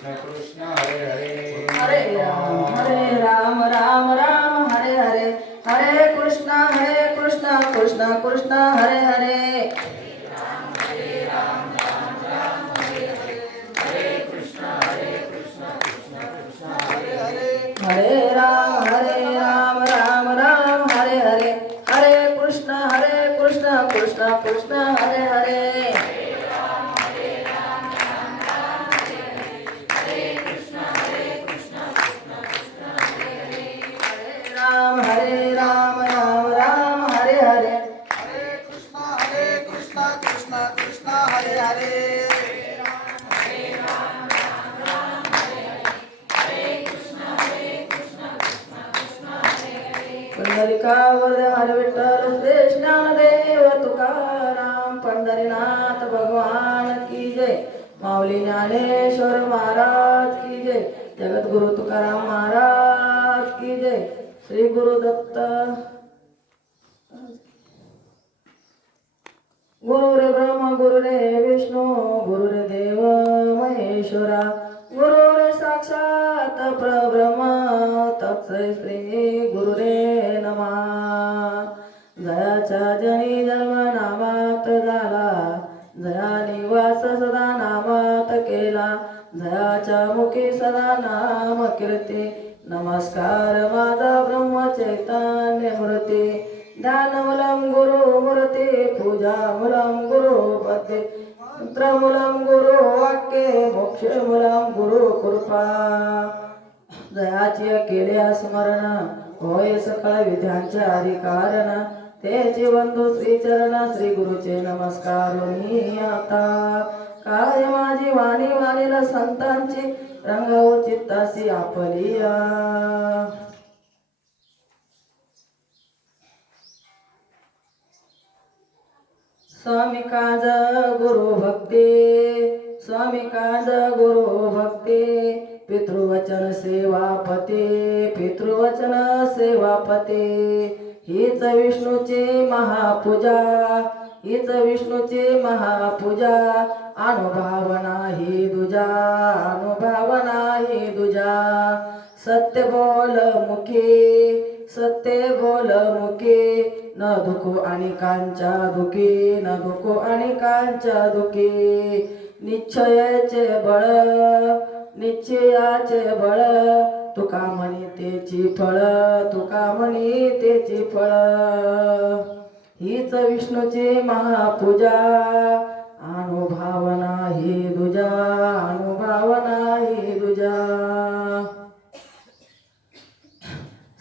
कृष्ण कृष्ण हरे हरे हरे राम राम राम हरे हरे हरे कृष्ण कृष्ण कृष्ण हरे हरे हरे राम राम राम हरे हरे हरे कृष्ण कृष्ण कृष्ण हरे हरे हरे राम राम हरे हरे हरे कृष्णा कृष्णा कृष्णा हरे हरे पंढरिकावर हर विठ्ठल श्री ज्ञानदेव तुकाराम पंढरीनाथ भगवान की जय माऊली ज्ञानेश्वर महाराज की जय जगद्गुरु तुकाराम महाराज की जय श्री गुरुदत्त गुरुरे ब्रह्म गुरुरे विष्णू गुरुरे देव महेश्वरा गुरुरे साक्षात परब्रह्म तत्सै श्री गुरुरे नमः जयाचा जनी जन्म नामात झाला जया निवास सदा नामात केला जयाच्या मुखी सदा नाम कीर्ती नमस्कार माझा ब्रह्म चैतन्य मूर्ती ध्यानमूलं गुरुमूर्ते पूजामूलं गुरुपदे मंत्रमूलं गुरुवाक्ये मोक्षमूलं गुरुकृपा जयाची केल्या स्मरण होय सकळ विद्यांच्या अधिकारण तेचे बंधू श्रीचरण श्री गुरुचे नमस्कार मी आता काय माझी वाणी वाणीला संतांची रंगव चित्तासी आपलिया स्वामी काज गुरु भक्ती स्वामी काज गुरु भक्ती पितृवचन सेवापते पितृवचन सेवापते हीच विष्णूची महापूजा हीच विष्णूची महापूजा अनुभावना ही दुजा अनुभावना ही दुजा सत्य बोल मुखी सत्य बोल मुखी न दुखो अनेकांच्या दुखी न दुखो अनेकांच्या दुखी निश्चयाचे बळ निश्चयाचे बळ तुका म्हणी तेची फळ तुका म्हणी तेची फळ हीच विष्णूची महापूजा अनुभावना ही दुजा अनुभावना ही दुजा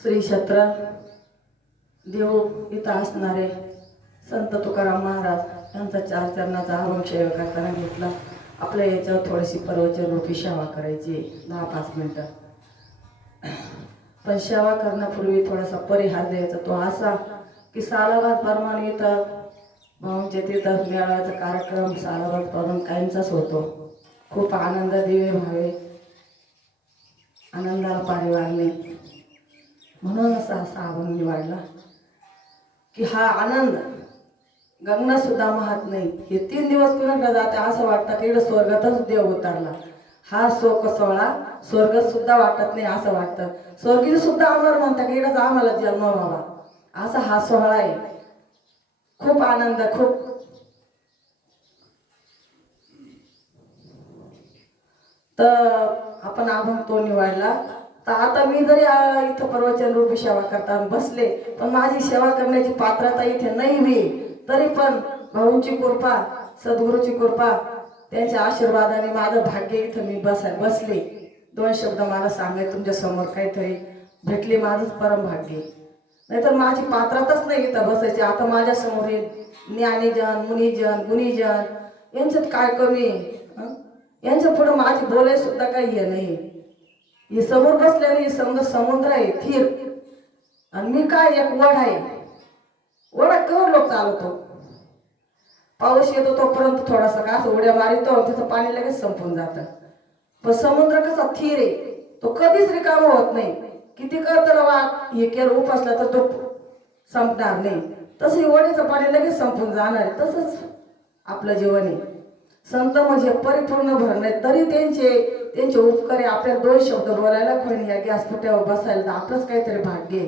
श्री क्षेत्र देव इथं असणारे संत तुकाराम महाराज यांचा चार चरणाचा अभंग करताना घेतला आपल्या याच्यावर थोडीशी प्रवचन रूपी सेवा करायची 10-5 मिनिटं पण सेवा करण्यापूर्वी थोडासा परिहार द्यायचा तो असा की सालाबाद प्रमाणे इथं भाऊंच्या तिथं मेळाव्याचा कार्यक्रम सालाबाद प्रमाणे कायमचाच होतो खूप आनंद दिवे भावे आनंदाला पाणी वाढले म्हणून असा अभंग निवडला की हा आनंद गंगा सुद्धा माहत नाही हे 3 दिवस कुणाकडे जाते असं वाटतं की इकडे स्वर्गातच देव उतरला हा शोक सोहळा स्वर्गात सुद्धा वाटत नाही असं वाटतं स्वर्गीय सुद्धा अमर म्हणतात की इकडेच आम्हाला जन्म व्हावा असा हा सोहळा आहे खूप आनंद खूप तर आपण अभंग तो निवडला तर आता मी जरी इथं प्रवचन रूपी सेवा करताना बसले पण माझी सेवा करण्याची पात्रता इथे नाही होईल तरी पण भाऊंची कृपा सद्गुरूची कृपा त्यांच्या आशीर्वादाने माझं भाग्य इथं मी बसले 2 शब्द मला सांगाय तुमच्या समोर काहीतरी भेटले माझंच परम भाग्य नाहीतर माझी पात्रताच नाही इथं बसायची आता माझ्या समोर हे ज्ञानीजन मुनिजन गुणीजन यांच्यात काय कमी यांच्या पुढे माझी बोलाय सुद्धा काही हे नाही हे समोर बसल्याने हे समुद्र आहे थीर आणि मी काय एक वड आहे वडा केवळ लोक चालवतो पाऊस येतो तोपर्यंत थोडासा का असं उड्या मारितो तिथं पाणी लगेच संपून जातं पण समुद्र कसा थीर आहे तो कधीच रिकामा होत नाही किती त्याला वाट हे केलं उपासला तर तो संपणार नाही तसं वडीचं पाणी लगेच संपून जाणार आहे तसंच आपलं जीवन आहे संत म्हणजे परिपूर्ण भरणे, तरी त्यांचे उपकारी आपल्याला 2 शब्द बोलायला कोणी या व्यासपीठावर बसायला तर आपलंच काहीतरी भाग्य आहे.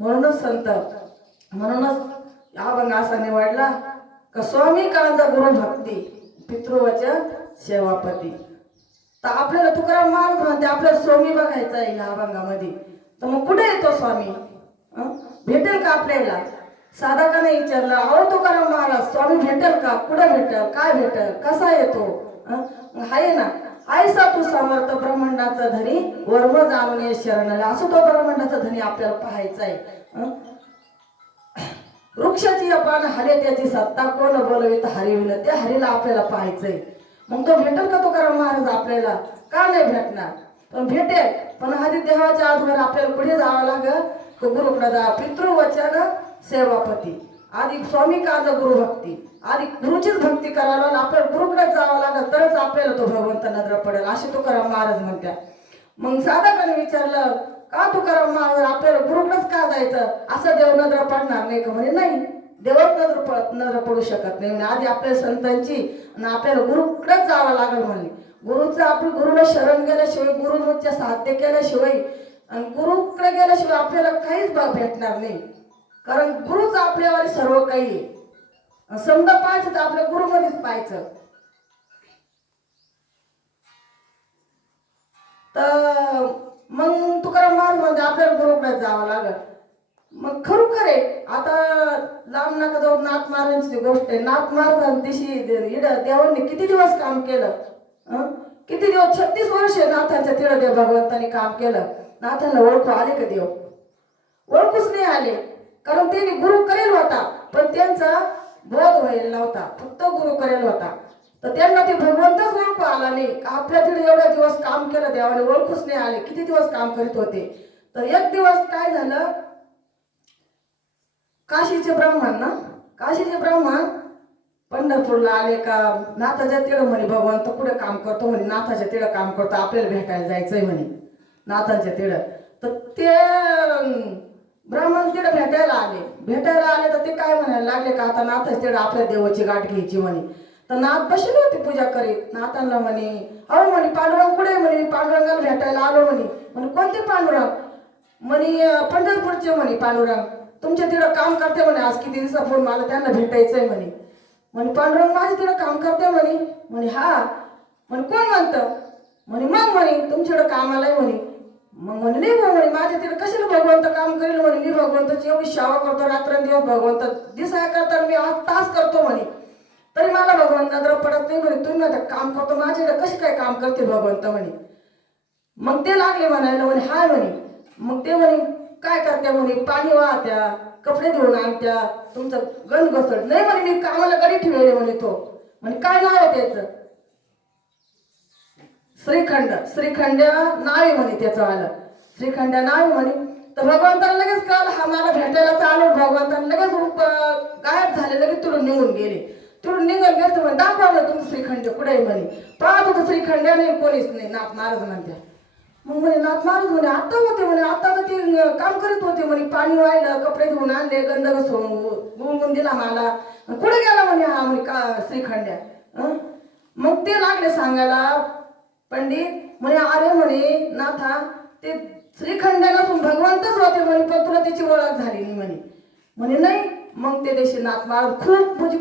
म्हणूनच हा अभंग असा निवडला का स्वामी काळजा गुरु भक्ती पितृवचन सेवापती. तर आपल्याला तुकाराम महाराज म्हणते आपल्याला स्वामी बघायचा आहे या अभंगामध्ये. तर मग कुठे येतो स्वामी? भेटेल का आपल्याला? साधकाने विचारलं, अहो तुकाराम महाराज स्वामी भेटेल का? कुठे भेटेल? काय भेटेल? कसा येतो? आहे ना, आयसा तू समर्थ ब्रह्मांडाचा धनी वर्म जाणून ये शरणाला. असं तो ब्रह्मांडाचा धनी आपल्याला पाहायचा आहे. वृक्षाची पान हरे त्याची सत्ता कोण बोलवित हरिविन, त्या हरीला आपल्याला पाहायचंय. मग तो भेटेल का तुकाराम महाराज आपल्याला? का नाही भेटणार? पण भेटेल, पण आधी देवाच्या आधीवर आपल्याला पुढे जावं लागेल. गुरुकडे जा, पितृवचन सेवापती. आधी स्वामी काळजा गुरु भक्ती, आधी गुरुचीच भक्ती करायला आपल्याला गुरुकडे जावं लागेल, तरच आपल्याला तो भगवंत नजर पडेल, असे तुकाराम महाराज म्हणतात. मग साधकाने विचारलं, का तुकाराम महाराज आपल्याला गुरुकडेच का जायचं? असं देव नजर पडणार नाही का? म्हणे नाही, देवच नजर पडू शकत नाही. आधी आपल्या संतांची आणि आपल्याला गुरुकडेच जावं लागेल म्हणे. गुरुचं आपल्या गुरुला शरण गेल्याशिवाय, गुरुच्या साध्य केल्याशिवाय आणि गुरुकडे गेल्याशिवाय आपल्याला काहीच भेटणार नाही. कारण गुरुच आपल्यावर सर्व काही आहे. समजा पाहायचं तर आपल्या गुरुमध्येच पाहायचं. तर मग तुकाराम महाराज म्हणजे आपल्याला गुरुकडे जावं लागल. मग खरोखर आहे. आता लांब नका जाऊ, नाथ महाराजांची गोष्ट आहे. नाथ महाराजांशी देवांनी किती दिवस काम केलं? किती दिवस? 36 वर्ष नाथांच्या तिळं देव भगवंतांनी काम केलं. नाथांना ओळखू आले का देव? ओळखूच नाही आले. कारण त्यांनी गुरु करेल होता, पण त्यांचा बोध व्हायला नव्हता, फक्त गुरु करेल होता. तर त्यांना ते भगवंतच ओळखू आला नाही. आपल्या तिथे एवढ्या दिवस काम केलं देवाने, ओळखूच नाही आले. किती दिवस काम करीत होते. तर एक दिवस काय झालं, काशीचे ब्राह्मण पंढरपूरला आले का नाथाच्या तिळं म्हणे भगवंत पुढे काम करतो म्हणे, नाथाच्या तिळं काम करतो, आपल्याला भेटायला जायचंय म्हणे नाथांच्या तिळं. तर ते ब्राह्मण तिळं भेटायला आले. तर ते काय म्हणायला लागले का आता नाथाच्या तिळं आपल्या देवाची गाठ घ्यायची म्हणे. तर नाथ बसले होते पूजा करीत. नाथांना म्हणे, अहो म्हणे पांडुरंग कुठे? म्हणे मी पांडुरंगाला भेटायला आलो म्हणे. कोणते पांडुरंग? म्हणे पंढरपूरचे म्हणे पांडुरंग तुमच्या तिळं काम करते म्हणे. आज किती दिवसापूर्वी मला त्यांना भेटायचंय म्हणे. पांडुरंग माझ्या तिळं काम करते म्हणे. हा म्हणे कोण म्हणतं? मग म्हणे तुमच्याकडं कामाला आहे म्हणे. मग म्हणे नाही भाऊ म्हणे माझ्या तिकडे कशाला भगवंत काम करेल म्हणे. मी भगवंताची एवढी सेवा करतो, रात्रंदिवस भगवंत दिसा करता मी 8 तास करतो म्हणे, तरी मला भगवंत नजर पडत नाही म्हणे. तुम्ही आता काम करतो माझ्याकडे कसे काय काम करते भगवंत म्हणे. मग ते लागले म्हणायला म्हणे हाय म्हणे. मग ते म्हणे काय करते म्हणे, पाणी वाहत्या, कपडे धुवून आणत्या, तुमचं गंध घसट नाही म्हणे. मी कामाला गडी ठेवले म्हणे. तो म्हणे काय नाव आहे त्याचं? श्रीखंड नाव आहे म्हणे त्याचं आलं. श्रीखंड नाव म्हणे. तर भगवंताला लगेच कळलं हा मला भेटायला चालू. भगवंताला लगेच रूप गायब झाले, लगेच तुडून निघून गेले. तर म्हणे दाखवलं तुमचं श्रीखंड कुठे आहे म्हणे. पाहत होतं श्रीखंड नाही, कोणीच नाही. नाथ महाराज म्हणते. मग म्हणे नाथ महाराज म्हणे आता होते म्हणे, आता तर ते काम करीत होते म्हणे. पाणी वाहिलं, कपडे धुवून आणले, गंध गुंगून दिला मला. कुठे गेला म्हणे हा म्हणे का श्रीखंड्या? मग ते लागले सांगायला पंडित म्हणे अरे म्हणे नाथा ते श्रीखंड नसून भगवंतच होते म्हणे, पण तुला त्याची ओळख झाली नाही म्हणे. नाही. मग ते दिवशी नाथ महाराज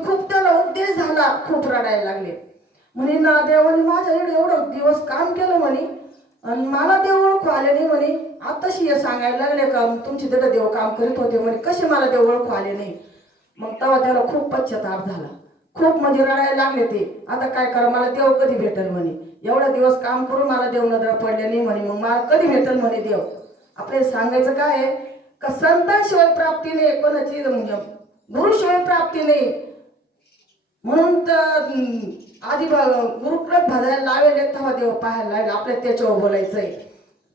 खूप त्याला उपदेश झाला, खूप रडायला लागले. म्हणे ना देवाने माझ्या एवढं दिवस काम केलं म्हणे आणि मला देव ओळखू आले नाही म्हणे. आताशी हे सांगायला लागले का तुमची तिथं देव काम करीत होते म्हणे, कसे मला देव ओळखू आले नाही. मग तेव्हा त्याला खूप पश्चाताप झाला, खूप म्हणजे रडायला लागले ते. आता काय करा, मला देव कधी भेटेल म्हणे. एवढा दिवस काम करून मला देव नजर पडले नाही म्हणे, मग मला कधी भेटेल म्हणे देव. आपल्याला सांगायचं काय आहे का संतांशिवाय प्राप्ती नाही, कोणाची गुरुशिवाय प्राप्ती नाही. म्हणून तर आधी गुरुकडे भजायला लावेल तेव्हा देव पाहायला लागेल, आपल्याला त्याच्यावर बोलायचंय.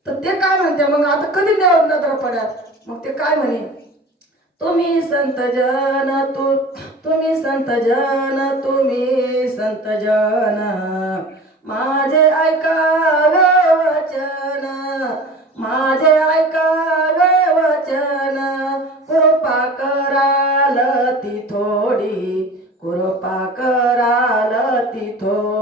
तर ते काय म्हणते मग आता कधी देव नजर पडत? मग ते काय म्हणे, तुम्ही संत जन माझे ऐकावे वचन, माझे ऐकावे वचन, कृपा कराल ती थोडी, कृपा कराल ती थोडी.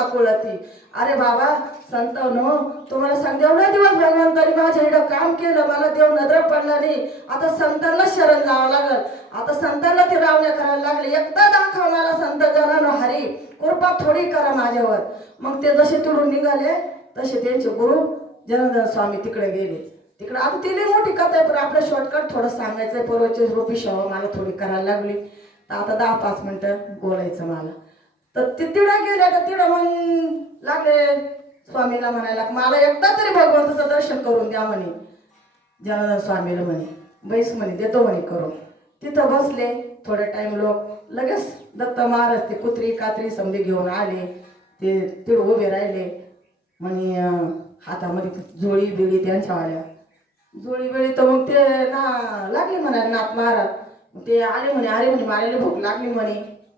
आकुळती. अरे बाबा संतांनो, तुम्हाला सांगते एवढा दिवस भगवंतानी माझ्या इकडं काम केलं, मला देव नजर पडला नाही. आता संतांना शरण जावं लागल. आता संतांना ते रावण्या करायला लागले. एकदा दाखवा मला संत जनानो हरी, कृपा थोडी करा माझ्यावर. मग ते जसे तिकडून निघाले तसे त्यांचे गुरु जनार्दन स्वामी तिकडे गेले. तिकडे आता तिने मोठी कथा आहे, पण आपलं शॉर्टकट थोडं सांगायचंय. पूर्वची रूपी सेवा मला थोडी करायला लागली, तर आता 10-5 मिनिटं बोलायचं मला. तर ते तिकडं गेले. तर तिकडं मग लागले स्वामीला म्हणायला, मला एकदा तरी भगवंताचं दर्शन करून द्या म्हणे. जनार्दन स्वामीला म्हणे बैस म्हणे, देतो म्हणे करून. तिथं बसले थोडा टाइम. लोक लगेच दत्त महाराज ते कुत्री कात्री समजे घेऊन आले. ते तिकडं उभे राहिले म्हणे, हातामध्ये झोळी बिळी त्यांच्या आल्या. झोळी बिळी तर मग ते ना लागले म्हणाले नाथ महाराज. ते आले म्हणे, अरे म्हणे मारायला भूक लागली म्हणे.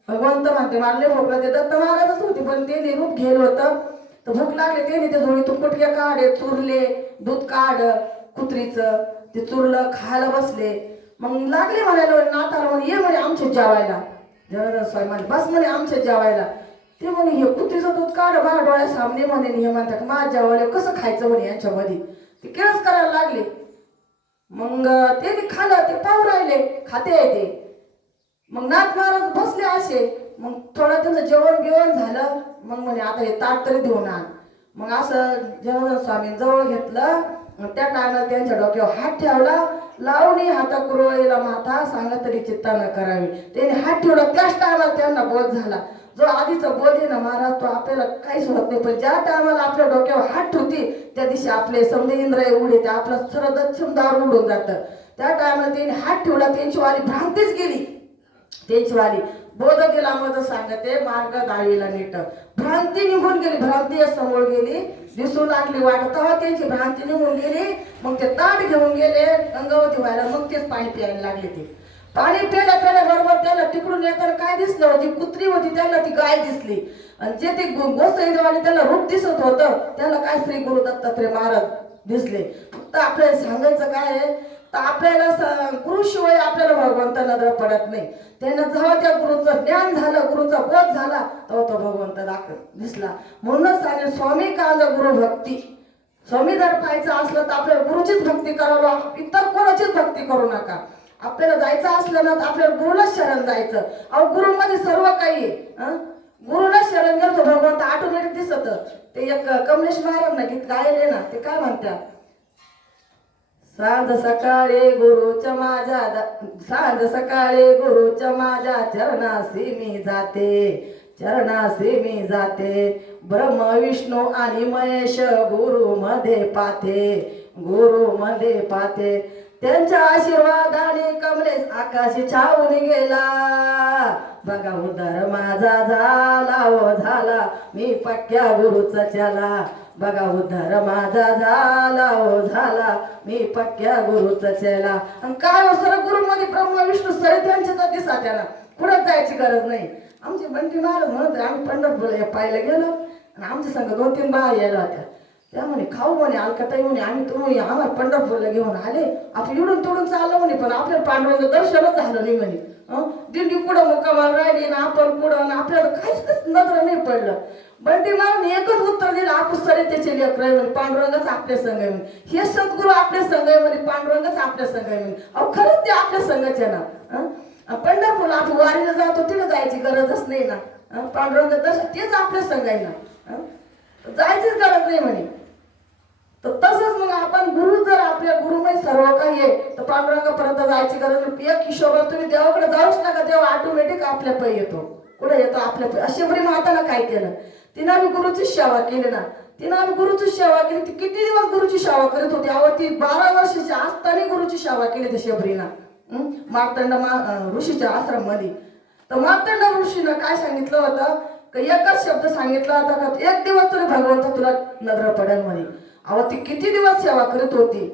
भगवंत म्हणते मारले भूक लागते. दत्त महाराजच होते, पण ते रूप घेल होतं. तर भूक लागले, ते त्या झोळीतून कुटके काढे, चुरले, दूध काढ कुत्रीचं, ते चुरलं, खायला बसले. मग लागले म्हणायला नाथाला म्हणे, ये म्हणे आमच्या जेवायला. जनार्दन स्वामी म्हणे बस म्हणे आमच्या जेवायला. ते म्हणे हे कुत्रीचं दूध काढ बा डोळ्यासामने म्हणे. हे म्हणतात माझ्या जेवायला कसं खायचं म्हणे यांच्यामध्ये. ते केळच करायला लागले. मग ते खाल्लं, ते पाहू राहिले खाते आहे ते. मग नाथ महाराज बसले असे. मग थोडं त्यांचं जेवण बिवण झालं. मग म्हणे आता हे ताट तरी देऊन आण. मग असं जनार्दन स्वामी जवळ घेतलं. त्या टायमाला त्यांच्या डोक्यावर हात ठेवला. लावणी हाता कुरवळीला माथा, सांगा तरी चित्ता न करावी. त्याने हात ठेवला. त्याच टायमाला त्यांना बोध झाला. जो आधीचा बोध आहे ना महाराज, तो आपल्याला काहीच होत नाही. पण ज्या टायमाला आपल्या डोक्यावर हात ठेवते त्या दिवशी आपले समजे इंद्रिय उडे, ते आपलं सरळ दक्षिण दार उडून जातं. त्या टायमाला त्यांनी हात ठेवला. त्यांची वाली भ्रांतीच गेली. त्यांची वाली बोध दिला मज सांगते मार्ग दाळीला नीट. भ्रांती निघून गेली. भ्रांती समोर गेली, दिसू लागली वाटत. त्यांची भ्रांती निघून गेली. मग ते ताट घेऊन गेले गंगावती व्हायला. मग तेच पाणी प्यायला लागले. ते पाणी प्यायला प्यायला बरोबर त्याला तिकडून येताना काय दिसलं, जी कुत्री होती त्यांना ती गाय दिसली. आणि जे ते गोसाईवाले त्यांना रूप दिसत होतं, त्याला काय श्री गुरु दत्तात्रय महाराज दिसले. फक्त आपल्याला सांगायचं काय आहे, तर आपल्याला गुरुशिवाय आपल्याला भगवंत नजर पडत नाही. त्यांना जेव्हा त्या गुरुचं ज्ञान झालं, गुरुचा बोध झाला, तेव्हा तो भगवंत दिसला. म्हणूनच सांगेल स्वामी कांद गुरु भक्ती. स्वामी जर पाहायचं असलं तर आपल्याला गुरुचीच भक्ती करावं, इतर कोणाचीच भक्ती करू नका. आपल्याला जायचं असलं ना तर आपल्याला गुरुला शरण जायचं. अहो गुरुमध्ये सर्व काही आहे. गुरुला शरण गेलं तर भगवंत ऑटोमॅटिक दिसत. ते एक कमलेश महाराज गीत गायले ना, ते काय म्हणतात, सांज सकाळी गुरुच्या माझ्या सांज सकाळी गुरुच्या माझ्या चरणासी मी जाते, चरणासी मी जाते. ब्रह्म विष्णू आणि महेश गुरु मध्ये पाते, गुरु मध्ये पाते. त्यांच्या आशीर्वादाने कमलेश आकाशी छावून गेला. बघा उद्धार माझा झाला ओ झाला, मी पक्क्या गुरुचा चला. बघा उद्धार माझा झाला ओ झाला, मी पक्क्या गुरुचा चला. आणि काय सर गुरुमध्ये ब्रह्मा विष्णू सर त्यांच्या दिसा त्याला कुठं जायची गरज नाही. आमची बंटी महाराज म्हणत आम्ही पंढरपूरला पाहायला गेलो आणि आमच्या संग 2-3 बाया यायला होत्या. त्या म्हणे खाऊ म्हणे अलकाताई म्हणे आम्ही तुम्ही आम्हाला पंढरपूरला घेऊन आले. आपण इडून तुडून चाललं म्हणे, पण आपल्याला पांडुरंग दर्शनच झालं नाही म्हणे. दिंडी कुठं मुक्कामाला राहिली ना आपण कुठं, आपल्याला काहीच नजर नाही पडलं. बंटी महाराज एकच उत्तर दिलं, आपण सरे त्याचे लेकर आहे म्हणे, पांडुरंगच आपल्या संघ आहे म्हणे. हे सद्गुरू आपल्या संघ आहे म्हणे, पांडुरंगच आपल्या संघ आहे म्हणे. अहो खरंच ते आपल्या संघाचे ना. पंढरपूरला आपण वारीला जातो तिथं जायची गरजच नाही ना. पांडुरंग दर्शन तेच आपल्या संघ आहे ना, जायचीच गरज नाही म्हणे. तर तसंच मग आपण गुरु जर आपल्या गुरुमय सर्व काही आहे तर पांडुरंगापर्यंत जायची गरज नाही. एक हिशोबात तुम्ही देवाकडे जाऊच नका, देव ऑटोमॅटिक आपल्या पै येतो. कुठे येतो आपल्या पै. अशबरी माताला काय केलं, तिनं आम्ही गुरुची सेवा केली ना. तिनं आम्ही गुरुची सेवा केली. ती किती दिवस गुरुची सेवा करत होती. अहो ती 12 वर्षाची असताना गुरुची सेवा केली त्या शबरीना मार्तंड ऋषीच्या आश्रम मध्ये. तर मार्तंड ऋषीनं काय सांगितलं होतं, एकच शब्द सांगितला होता का, एक दिवस तरी भगवंत तुला नजर पडेल म्हणे. अहो ती किती दिवस सेवा करत होती.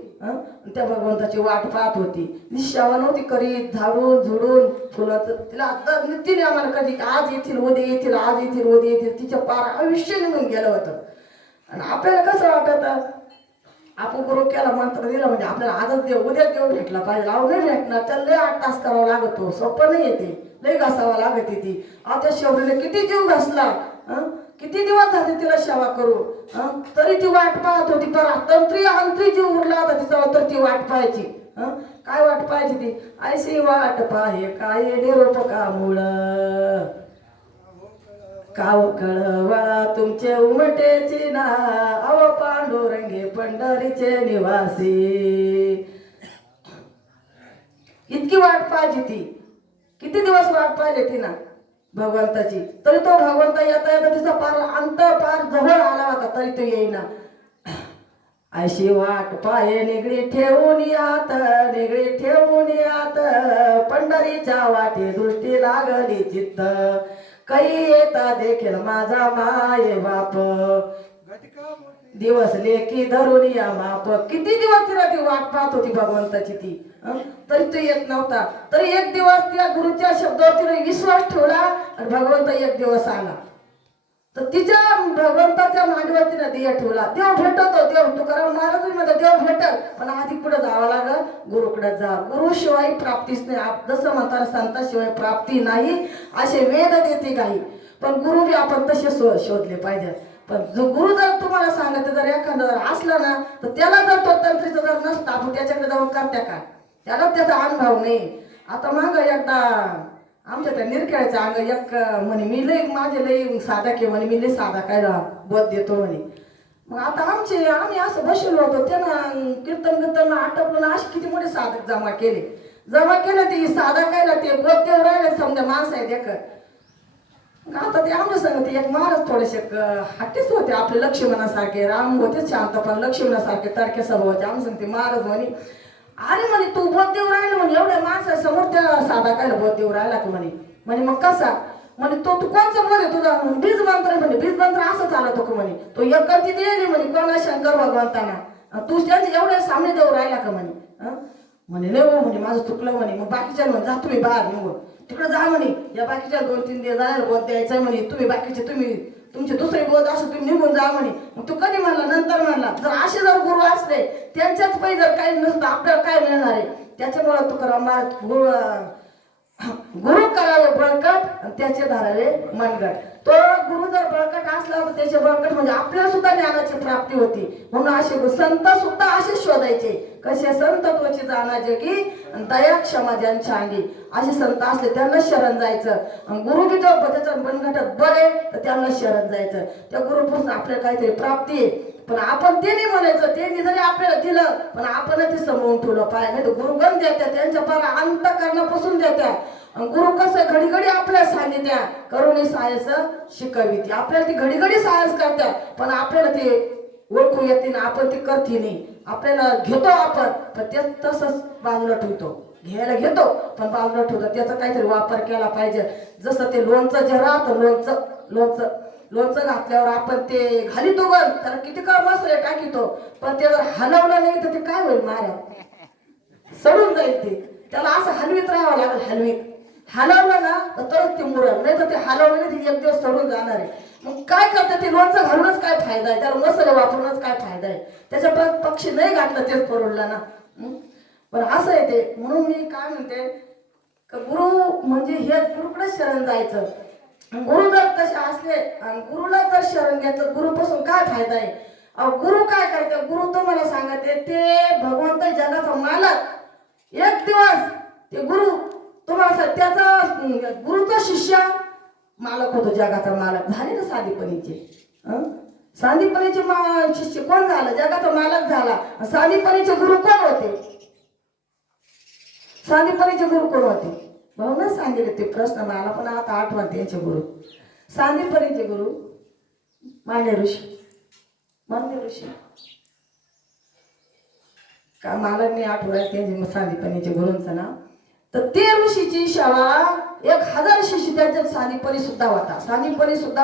त्या भगवंताची वाट पाहत होती. सेवा नव्हती करीत, झाडून झुडून फुलाचं तिला आता नितीने आम्हाला कधी आज येतील उद्या येतील, आज येतील उद्या येतील, तिच्या पार आयुष्य निघून गेलं होतं. आणि आपल्याला कसं वाटत, आपण गुरु केला मंत्र दिला म्हणजे आपल्याला आजच देव उद्या देव भेटला पाहिजे. अहो नाही भेटणार, त्याला लय 8 तास करावा लागतो, सोपं नाही येते, लय घासावा लागते ती. आता त्या शेवटीने किती जीव घासला. किती दिवस झाले तिला सेवा करू तरी ती वाट पाहत होती. पर तंत्री अंत्री जी उरला होता तिचा तर ती वाट पाहायची. काय वाट पाहायची ती? ऐशी वाट पाहे काय निरोप का मूळ काव कळवळा तुमचे उमटेची ना अव पांडुरंगे पंढरीचे निवासी. इतकी वाट पाहायची ती. किती दिवस वाट पाहिली ती ना भगवंताची. तरी तो भगवंत येता येता तिचा पार अंत पार जवळ आला होता तरी तो येईना. अशी वाट पाये निगडी ठेवून यात निगडी ठेवून यात पंढरीच्या वाटे दृष्टी लागली चित्त काही येता देखील माझा माये बाप दिवस लेकी धरून या माप. किती दिवस तिला ती वाट पाहत होती भगवंताची ती तरी तो येत नव्हता. तरी एक दिवस त्या गुरुच्या शब्दावर तिने विश्वास ठेवला आणि भगवंत एक दिवस आला. तर तिच्या भगवंताच्या मांडीवर तिने दिया ठेवला. देव भेटतो. देव तुकाराम महाराज मध्ये देव भेटत पण आधी पुढे जावं लागल गुरुकडे जा. गुरुशिवाय प्राप्तीच नाही. जसं म्हणतात संताशिवाय प्राप्ती नाही असे वेद देते काही. पण गुरु बी आपण तसे शोधले पाहिजे. पण जो गुरु जर तुम्हाला सांगत जर एखादा जर असला ना तर त्याला जर तो तंत्रीचा जर नसता आपण त्याच्याकडे जाऊन करत्या का? त्याला त्याचा अनुभव नाही. आता माग एकदा आमच्या त्या निरखेळ्याच्या अंग एक म्हणे मी लई माझे लई साधा के म्हणे मी लई साधा काय बोध देतो म्हणे. मग आता आम्ही असं बसलो होतो त्यानं कीर्तन आटपलं ना असे किती मोठे साधक जमा केले ते साधा कायला ते बोध देव राहिले समजा माणसं आहे देखत. आता ते आमच्या सांगते एक महाराज थोडेसे हट्टीच होते आपले लक्ष्मणासारखे. राम होते शांत पण लक्ष्मणासारखे तारखे स्वभावाचे. आम्ही सांगते महाराज म्हणे अरे म्हणे तू बोध देऊ राहिला म्हणे एवढ्या माणसासमोर त्या साधा काय बोध देऊ राहिला का म्हणे मग कसा म्हणे तू कोणचा बोध आहे तुझा? बीज मंत्र म्हणे. बीज मंत्र असं चालतो का म्हणे. तो एकंती दिली म्हणे कोणा शंकर भगवंताना तू त्यांच्या एवढ्या सामने देऊ राहिला का म्हणे नाही हो म्हणे माझं चुकलं म्हणे. मग बाकीच्या म्हणे जा तुम्ही बाहेर निघून तिकडे जा म्हणे. या बाकीच्या 2-3 दिवस जायला बोध द्यायचा म्हणे. तुमचे दुसरे बोध असं तुम्ही निघून जा म्हणे. मग तू कधी म्हणला? नंतर म्हणला. जर असे जर गुरु असले त्यांच्याच पैकी जर काही नसतं आपल्याला काय मिळणार आहे? त्याच्यामुळे तुकाराम महाराज गुरु करावे बळकट आणि त्याचे धरावे मनगट. तो गुरु जर बळकट असला तर त्याचे बळकट म्हणजे आपल्याला सुद्धा ज्ञानाची प्राप्ती होती. म्हणून असे संत सुद्धा असे शोधायचे कसे संत तोची जाणा जगी आणि दया क्षमा ज्यांच्या अंगी. असे संत असले त्यांना शरण जायचं. गुरु बी जर त्याच्या मनगटात बरे तर त्यांना शरण जायचं. त्या गुरुपासून आपल्याला काहीतरी प्राप्ती आहे. पण आपण ते नाही म्हणायचं. त्यांनी जरी आपल्याला दिलं पण आपण ते समवून ठेवलं पाहिजे. नाही तर गुरुगण देत्या त्यांच्या पार अंतकरणापासून देत्या. गुरु कसं घडी घडी आपल्याला सांगित्या करून सायस शिकविती. आपल्याला ती घडी घडी सायस करत्या पण आपल्याला ते ओळखू येते ना आपण ते करते नाही. आपल्याला घेतो आपण पण ते तसंच बाजूला ठेवतो. घ्यायला घेतो पण बाजूला ठेवतो. त्याचा काहीतरी वापर केला पाहिजे. जसं ते लोणचं जे राहतं लोणचं घातल्यावर आपण ते घालितो गण त्याला किती का मसाले टाकीतो पण ते जर हलवलं नाही तर ते काय होईल? मारा सडून जाईल ते. त्याला असं हलवीत राहावं लागेल. हलवलं ना तरच ते मुरल. नाही तर ते हलवलं नाही ते एक दिवस सडून जाणार आहे. मग काय करतात ते लोणचं घालूनच काय फायदा आहे? त्याला मसाले वापरूनच काय फायदा आहे? त्याच्या पक्षी नाही घातलं तेच परवडलं ना. पण असं आहे ते. म्हणून मी काय म्हणते गुरु म्हणजे हे गुरुकडे शरण जायचं. गुरु जर तसे असले आणि गुरुला जर शरण घेतलं गुरुपासून काय फायदा आहे? गुरु काय करते? गुरु तुम्हाला सांगते ते भगवंत जगाचा मालक. एक दिवस ते गुरु तुम्हाला त्याचा गुरुचा शिष्य मालक होतो. जगाचा मालक झाले ना सांदीपनीचे शिष्य कोण झालं? जगाचा मालक झाला. सांदीपनीचे गुरु कोण होते? सांदीपनीचे गुरु कोण होते? म्हणूनच सांगितले ते प्रश्न मला पण आता आठवण. त्यांचे गुरु सांदीपनीचे गुरु मान्य ऋषी का मला नाही आठवत त्यांचे सांदीपनीचे गुरूंचं नाव. तर ते ऋषीची सेवा 1000 शिष्य त्यांच्या सांदीपनी सुद्धा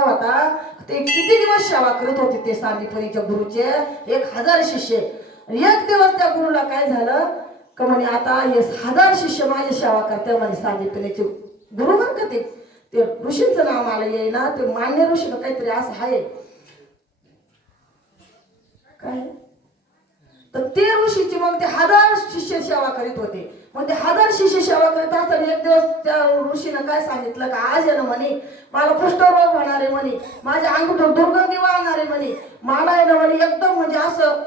होता. ते किती दिवस सेवा करत होते ते सांदीपनीच्या गुरुचे 1000 शिष्य. एक दिवस त्या गुरुला काय झालं का म्हणे आता हे 1000 शिष्य माझी सेवा करते म्हणे. सांदीपनीचे गुरु बरं का ते ऋषींचं नाव मला येईना. ते मान्य ऋषी काहीतरी असं आहे काय. तर ते ऋषीची मग ते 1000 शिष्य सेवा करीत होते. मग ते 1000 शिष्य सेवा करत असताना एक दिवस त्या ऋषीनं काय सांगितलं का आज आहे ना म्हणे मला कुष्ठरोग होणार आहे म्हणे, माझ्या अंगातून दुर्गंधी वाहणार आहे म्हणे, मला आहे ना म्हणे एकदम म्हणजे असं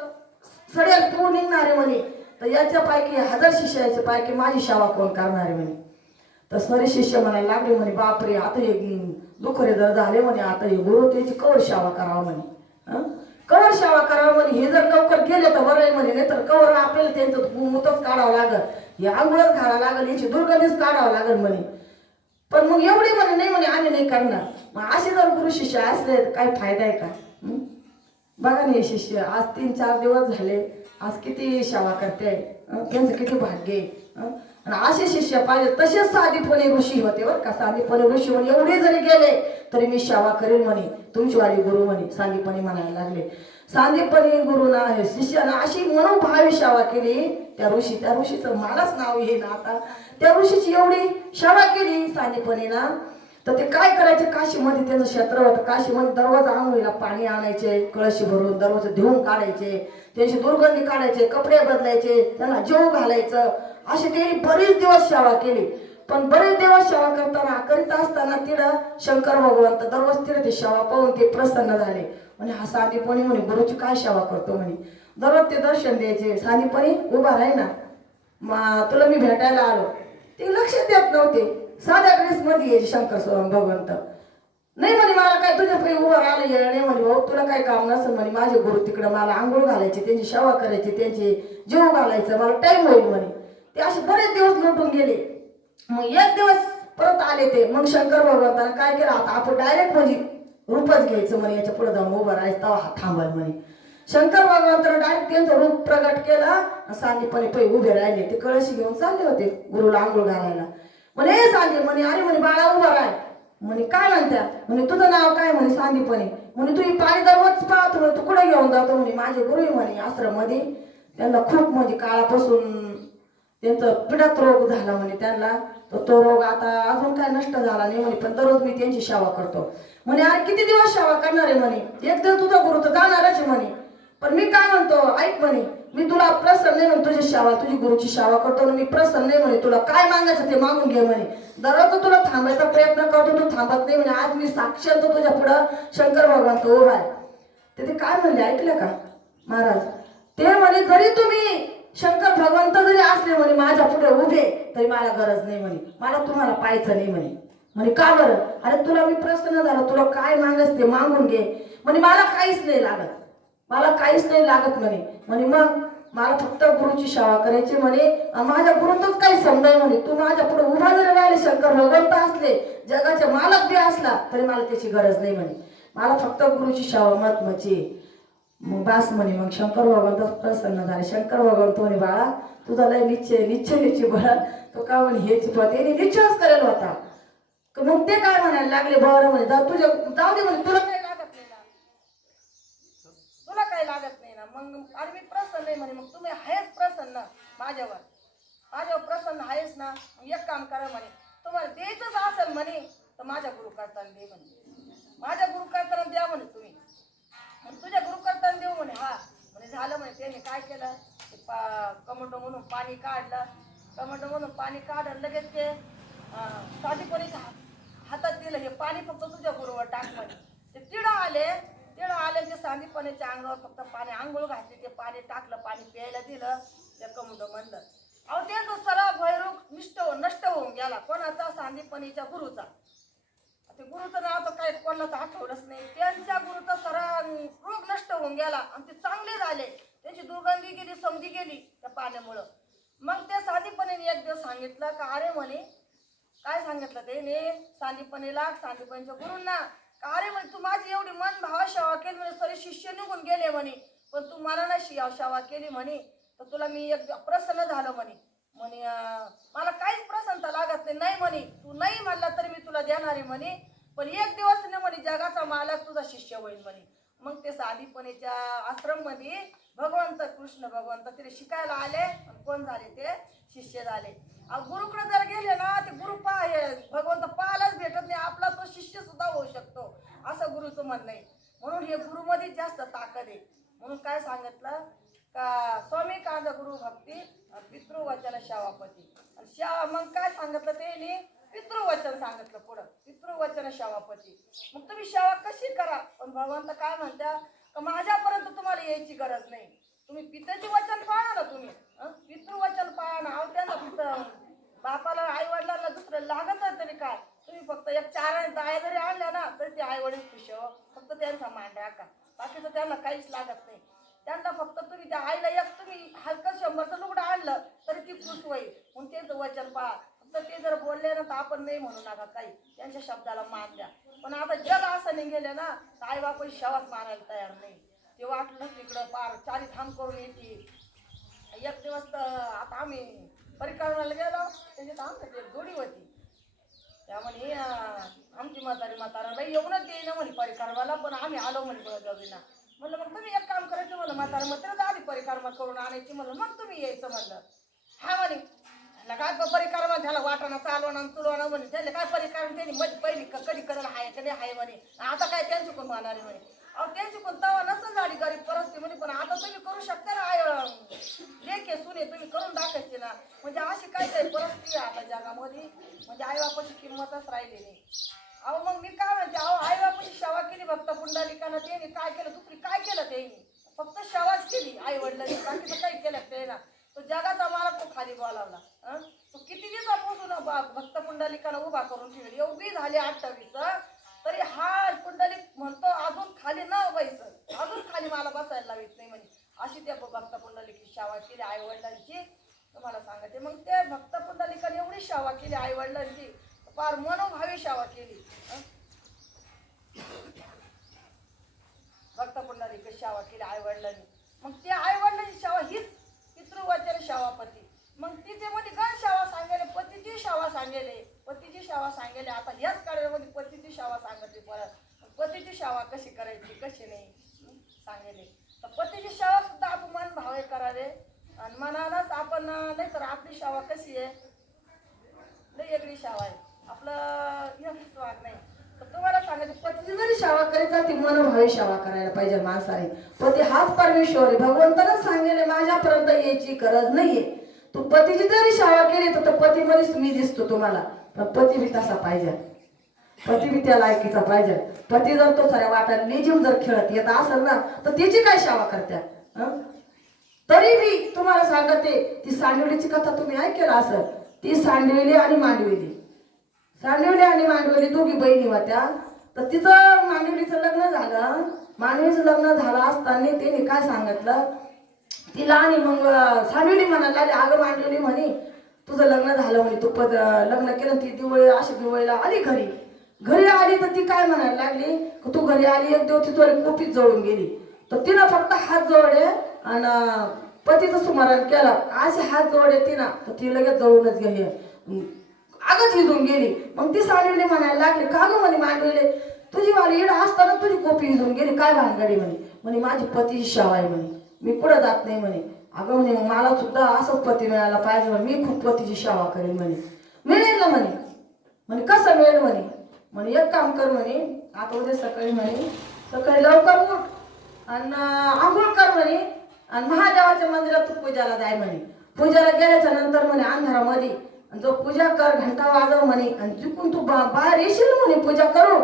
सडेल पिऊ निघणार आहे म्हणे, तर याच्यापैकी 1000 शिष्याच्या पैकी माझी सेवा कोण करणार आहे म्हणे. तर सारे शिष्य म्हणायला लागले म्हणे बापरे आता हे दुखरे जर झाले म्हणे, आता हे गुरु त्याची कवर सेवा करावं म्हणे, कवर सेवा करावं म्हणे, हे जर लवकर गेले तर बरं आहे म्हणे, नाही तर कवर आपल्याला त्यांचं मुतच काढावं लागल, हे आंघोळच घालावं लागल, याची दुर्गंधीच काढावं लागल म्हणे. पण मग एवढी म्हणे नाही म्हणे आम्ही नाही करणार. मग असे जर गुरु शिष्य असले तर काय फायदा आहे का? बघा ना हे शिष्य आज 3-4 दिवस झाले, आज किती सेवा करते, त्यांचं किती भाग्य आहे. आणि असे शिष्य पाहिजे. तसेच साधीपणे ऋषी होते बरं का, साधीपणे ऋषी म्हणे एवढे जरी गेले तरी मी सेवा करेल म्हणे, तुमची वाली गुरु म्हणे साधीपणे म्हणायला लागले. साधीपणे गुरुना शिष्यानं अशी मनोभावी सेवा केली त्या ऋषीचं मलाच नाव येईल आता, त्या ऋषीची एवढी सेवा केली साधीपणे ना, तर ते काय करायचे, काशीमध्ये त्यांचं क्षेत्र होतं, काशीमध्ये दरवाजा आंघोळीला पाणी आणायचे, कळशी भरून दरवाजा धुवून काढायचे, त्यांची दुर्गंधी काढायचे, कपडे बदलायचे, त्यांना जेव घालायचं, अशी त्यांनी बरेच दिवस सेवा केली. पण बरेच दिवस सेवा करीत असताना तिथं शंकर भगवंत दररोज तिथं ते सेवा पाहून ते प्रसन्न झाले. म्हणे हा साधीपणे म्हणे गुरुची काय सेवा करतो म्हणे, दररोज ते दर्शन द्यायचे, साधीपणे उभा राही ना तुला मी भेटायला आलो, ते लक्ष देत नव्हते, साध्या ड्रेस मध्ये यायचे शंकर भगवंत. नाही म्हणे मला काय तुझ्या पायी उभं राहिलं येणं नाही म्हणे, भाऊ तुला काय काम नसेल म्हणे, माझे गुरु तिकडं मला आंघोळ घालायचे, त्यांची सेवा करायची, त्यांचे जीव घालायचं, मला टाइम होईल म्हणे. ते असे बरेच दिवस लुटून गेले. मग एक दिवस परत आले ते, मग शंकर भगवंतानं काय केलं, आता आपण डायरेक्ट म्हणजे रूपच घ्यायचं म्हणे, याच्या पुढे जाऊन उभं राहायचं तेव्हा हा थांबल म्हणे. शंकर भगवंतानं डायरेक्ट त्यांचं रूप प्रगट केलं, सांगीपणे पै उभे राहिले, ते कळशी घेऊन चालले होते गुरुला आंघोळ घालायला. म्हणे हे सांगे म्हणे, अरे म्हणे बाळा उभा राह म्हणे, काय म्हणत्या म्हणे, तुझं नाव काय म्हणे, सांदीपणे म्हणे, तू ही पाणी दररोज पाहतो म्हणे, तू कुठे घेऊन जातो म्हणे, माझे गुरु म्हणे आश्रम मध्ये, त्यांना खूप म्हणजे काळापासून त्यांचं पिढ्यात रोग झाला म्हणे त्यांना, तर तो रोग आता अजून काय नष्ट झाला नाही म्हणे, पण दररोज मी त्यांची सेवा करतो म्हणे. अरे किती दिवस सेवा करणार आहे म्हणे, एक दिवस तुझा गुरु तर जाणारच आहे म्हणे, पण मी काय म्हणतो ऐक म्हणे, मी तुला प्रसन्न नाही म्हणे, तुझी सेवा तुझी गुरुची सेवा करतो ना, मी प्रसन्न नाही म्हणे, तुला काय मागायचं ते मागून घे म्हणे, दररोज तुला थांबायचा प्रयत्न करतो, तू थांबत नाही म्हणे, आज मी साक्षात तुझ्या पुढं शंकर भगवान तो उभा आहे. ते काय म्हणले ऐकलं का महाराज, ते म्हणे जरी तुम्ही शंकर भगवंत जरी असले म्हणे माझ्या पुढे उभे तरी मला गरज नाही म्हणे, मला तुम्हाला पाहायचं नाही म्हणे. म्हणे का बरं, अरे तुला मी प्रसन्न झालो, तुला काय मागायचं ते मागून घे म्हणे, मला काहीच नाही लागत, मला काहीच नाही लागत म्हणे. म्हणे मग मला फक्त गुरुची सेवा करायची म्हणे, माझ्या गुरुतच काही समजाय म्हणे, तू माझ्या पुढे उभा जरी राहिले शंकर भगवंत असले, जगाचे मालक बी असला तरी मला त्याची गरज नाही म्हणे, मला फक्त गुरुची सेवा महत्वाची. मग बास म्हणे. मग शंकर भगवंत प्रसन्न झाले. शंकर भगवंत म्हणे बाळा तुझा लय निश्चय बळा, तो का म्हणे हेच त्याने निश्चयच करेल होता. मग ते काय म्हणायला लागले, बरं म्हणे जाऊ दे म्हणे, तुला काही लागत नाही ना, तुला काही लागत नाही ना, मग अरे मी प्रसन्न आहे म्हणे, मग तुम्ही आहेच प्रसन्न माझ्यावर प्रसन्न आहेस ना, मग एक काम करा म्हणे, तुम्हाला द्यायचंच असेल म्हणे तर माझ्या गुरु करताना दे म्हणे, माझ्या गुरु करताना द्या म्हणे, तुम्ही तुझ्या गुरु करताना देऊ म्हणे. हा म्हणे झालं म्हणे. त्याने काय केलं, कमंडो म्हणून पाणी काढलं, कमंडो म्हणून पाणी काढलं, लगेच ते साधीपणे हातात दिलं, हे पाणी फक्त तुझ्या गुरुवर टाक म्हणे. ते तिळं आले ते सांदीपणीच्या अंगावर फक्त पाणी आंघोळ घातली, ते पाणी टाकलं, पाणी प्यायला दिलं, ते कमंडो म्हणलं. अहो त्यांचा सगळा भयरोग नष्ट होऊन गेला. कोणाचा, सांदीपणीच्या गुरुचा. ते गुरुचं नाव तर काय कोणाचं आठवलंच नाही, त्यांच्या गुरुचा सगळा रोग नष्ट होऊन गेला आणि ते चांगले झाले, त्यांची दुर्गंधी गेली, समधी गेली त्या पाण्यामुळं. मग त्या सांदीपणीने एक दिवस सांगितलं का अरे म्हणे, काय सांगितलं त्याने सांदीपणीला, सांदीपणीच्या गुरूंना, का अरे म्हणे तू माझी एवढी मन भावा सेवा केली म्हणे, सगळे शिष्य निघून गेले म्हणे, पण तू मला नाही सेवा केली म्हणे, तर तुला मी एक प्रसन्न झालं म्हणे. म्हणे मला काहीच प्रसन्नता लागत नाही म्हणे, तू नाही म्हणला तरी मी तुला देणार आहे म्हणे, पण एक दिवस नाही म्हणे जगाचा मालक तुझा शिष्य होईल म्हणे. मग ते साधीपणीच्या आश्रम मध्ये भगवंत कृष्ण भगवंत तिथे शिकायला आले आणि कोण झाले, ते शिष्य झाले. गुरुकडे जर गेले ना ते गुरु भगवंत पाहायलाच भेटत नाही, आपला तो शिष्य सुद्धा होऊ शकतो असं गुरुचं म्हणणं आहे. म्हणून हे गुरुमध्ये जास्त ताकद आहे. म्हणून काय सांगितलं का स्वामी कांद गुरु भक्ती पितृवचन शावापती. आणि शावा मग काय सांगितलं ते पितृवचन सांगितलं पुढं, पितृवचन शावापती. मग तुम्ही शावा कशी करा, पण भगवंत काय म्हणता का माझ्यापर्यंत तुम्हाला यायची गरज नाही. तुम्ही पित्याचे वचन पाळा ना, तुम्ही पितृवचन पाळा ना. अहो त्यांना बापाला आई वडिलांना दुसरं लागत आहे तरी काय, तुम्ही फक्त एक 4 दाया जरी आणल्या ना तरी ते आई वडील खुश हो. फक्त त्यांचा मान राखा, बाकीचं त्यांना काहीच लागत नाही. त्यांना फक्त तुम्ही त्या आईला एक तुम्ही हलकं 100चं लुगडं आणलं तरी ती खुश होईल. म्हणून त्यांचं वचन पाळा. फक्त ते जर बोलले ना तर आपण नाही म्हणू नका काही, त्यांच्या शब्दाला मान द्या. पण आता जग असं नाही गेले ना तर आई बापाची शेवाच मानायला तयार नाही. ते वाटलं तिकडं पार 40 धाम करून येते. एक दिवस तर आता आम्ही परिक्रमाला गेलो, त्याच्यात आमच्या एक जोडी होती. त्यामुळे आमची म्हातारा बाई येऊनच येईना म्हणे परिक्रमाला, पण आम्ही आलो म्हणे बळजबरीला. म्हणलं मग तुम्ही एक काम करायचं, म्हणलं म्हातारा मग आधी परिक्रमा करून आणायची, म्हणलं मग तुम्ही यायचं. म्हणलं हा म्हणे काय परिक्रमा झाला वाटाणा चालवणं तुलवणं म्हणे, त्याला काय परिक्रमा त्यांनी मध्ये पहिली कधी करायला हाय कधी हाय म्हणे. आता काय त्यांची कोण म्हणाले म्हणे. अहो त्यांची कोण तवा नसं झाली गरीब परिस्थिती म्हणे, पण आता तुम्ही करू शकता ना. लेके सुने तुम्ही करून दाखवायचे ना. म्हणजे अशी काय काही परिस्थिती आता जगामध्ये, म्हणजे आईबापाची किंमतच राहिली नाही. अहो मग मी काय म्हणते, अहो आईबापाची सेवा केली भक्त पुंडलिकानं, त्यांनी काय केलं, दुसरी काय केलं त्यांनी, फक्त सेवाच केली आई वडिलांनी, बाकीचं काही केलं ते ना. तो जगाचा मालक तो खाली बोलावला. तो किती दिवसापासून भक्त पुंडलिकानं उभा करून ठेवली, एवढी झाली 28 तरी हा पुंडलिक म्हणतो अजून खाली न व्हायचं, अजून खाली मला बसायला लावित नाही म्हणे. अशी त्या भक्त पुंडलिकाची सेवा केली आई वडिलांची, तुम्हाला सांगायचे. मग ते भक्त पुंडलिकाने एवढी सेवा केली आई वडिलांची, फार मनोभावी सेवा केली. भक्त पुंडलिकाची सेवा केली आई वडिलांनी. मग ते आई वडिलांची सेवा हीच पितृवचन सेवापती. मग तिथे मध्ये गण सेवा सांगेले, पतीची सेवा सांगेले, पतीची सेवा सांगेले. आता याच काळामध्ये पतीची सेवा सांगते परत, पतीची सेवा कशी करायची कशी नाही सांगेले. तर पतीची सेवा सुद्धा आपण मन भावे करावे आणि मनानच आपण, नाही तर आपली सेवा कशी आहे लई वेगळी सेवा आहे, आपलं यंत्रच वाग नाही. तर तुम्हाला सांगायचं पतीची जरी सेवा करायचा ती मनोभावी सेवा करायला पाहिजे माणसाने. पती हाच परमेश्वर आहे. भगवंतानच सांगेले माझ्यापर्यंत यायची गरज नाहीये. तू पतीची जरी सेवा केली तर पतीमध्येच मी दिसतो तुम्हाला. पण पती बी तसा पाहिजे, पती बी त्या लायकीचा पाहिजे. पती जर तो साऱ्या वाटायला लेझिम जर खेळत येत असेल ना तर तिची काय सेवा करत्या. तरी मी तुम्हाला सांगते, ती सांडवलीची कथा तुम्ही ऐकेल असेल. ती सांडवेली आणि मांडवेली, सांडवेली आणि मांडवेली दोघी बहिणी होत्या. तर तिचं मांडवेलीचं लग्न झालं. मांडवीचं लग्न झालं असताना त्याने काय सांगितलं तिला, आणि मग सांडवेली म्हणायला लागली अगं मांडवेली म्हणे तुझं लग्न झालं म्हणे, तू लग्न केलं. ती दिवाळी अशी दिवाळीला आली घरी आली तर ती काय म्हणायला लागली तू घरी आली एक दिवस तुझी कोपीत जळून गेली. तर तिनं फक्त हात जोडले आणि पतीचं स्मरण केलं, असे हात जोडले तिनं, तर ती लगेच जळूनच गेली, आगच हिजून गेली. मग ती सांडवेली म्हणायला लागली का गं म्हणे मांडवेले तुझी वाली इडं असताना तुझी कोपी हिजून गेली काय भानगडी म्हणे माझी पतीची सेवा आहे म्हणे, मी कुठं जात नाही म्हणे. अगं म्हणे मग मला सुद्धा असंच पती मिळायला पाहिजे म्हणे, मी खूप पतीची सेवा करेन म्हणे. मिळेल ना म्हणे कसं मिळेल म्हणे एक काम कर म्हणे, आता उद्या सकाळी म्हणे सकाळी लवकर उठ आणि आंघोळ कर म्हणे आणि महादेवाच्या मंदिरात तू पूजाला जाय म्हणे. पूजाला गेल्याच्या नंतर म्हणे अंधारामध्ये जो पूजा कर घंटा वाजव म्हणे आणि जिकून तू बाहेर येशील म्हणे पूजा करू,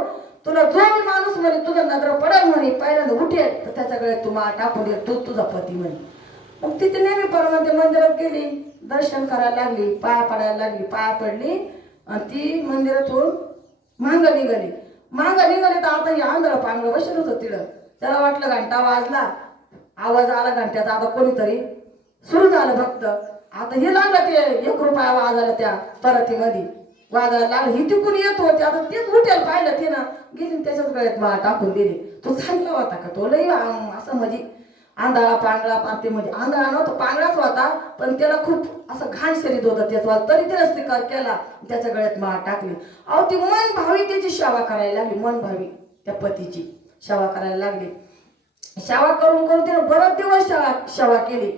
तुला जो माणूस म्हणे तुझं नजर पडेल म्हणे पहिल्यांदा उठेल तर त्याच्याकडे तू मा टाकून दे, तू तुझा पती म्हणे. मग तिथे नेहमी परमध्ये मंदिरात गेली, दर्शन करायला लागली, पाया पडायला लागली, पाया पडली आणि ती मंदिरातून मांग निघाली तर आता हे आंधळ पांगळ बसलं होतं तिथं. त्याला वाटलं घंटा वाजला, आवाज आला घंट्याचा, आता कोणीतरी सुरू झालं भक्त. आता हे लागलं ते 1 रुपया वाजायला त्या परतीमध्ये वाजायला लागलं. ही तिकून येत होते, आता तेच उठेल पाहिलं तिनं, गेली त्याच्याच गळ्यात मा टाकून दिली. तो चांगला होता का तो लई असं म्हणजे आंधळा पांगळा पातेमध्ये, आंधळा नव्हता पांगळाच होता पण त्याला खूप असं घाण शरीर होतं त्याचा, तरी त्याला स्वीकार केला, त्याच्या गळ्यात मा टाकली. अहो ती मन भावी त्याची सेवा करायला लागली, मन भावी त्या पतीची सेवा करायला लागली. सेवा करून तिनं बरेच दिवस सेवा केली.